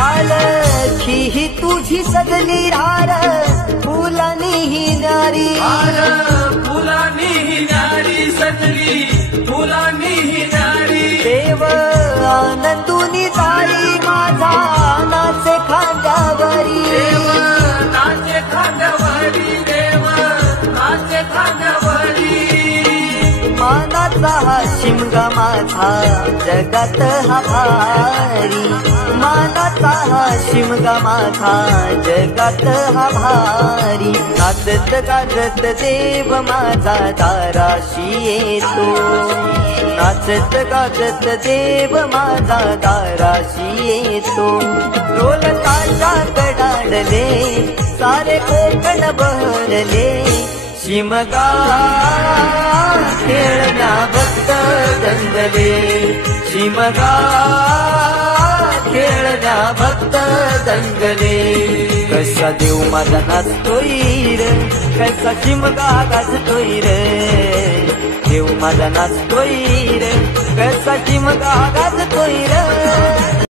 पालखी ही तुझी सजली रार फुलांनी ही न्यारी फुलांनी ही न्यारी सजली फुलांनी ही न्यारी देव आनंदुनी जाळी माझा नाचे खांद्यावरी देव नाचे खांद्यावरी देव नाचे खांद्यावरी मानाचा हा शिमगा माझा जगात हा भारी मानाचा हा शिमगा माझा जगात हा भारी नाचत गाजत देव माझा दाराशी येतो नाचत गाजत देव माझा दाराशी येतो ढोल ताशा कडाडले सारे कोकण बहरले शिमगा खेळण्या भक्त दंगले शिमगा खेळण्या भक्त दंगले कसा देव माझा नाचतोय रे कसा शिमगा गाजतोय रे देव माझा नाचतोय रे कसा शिमगा गाजतोय रे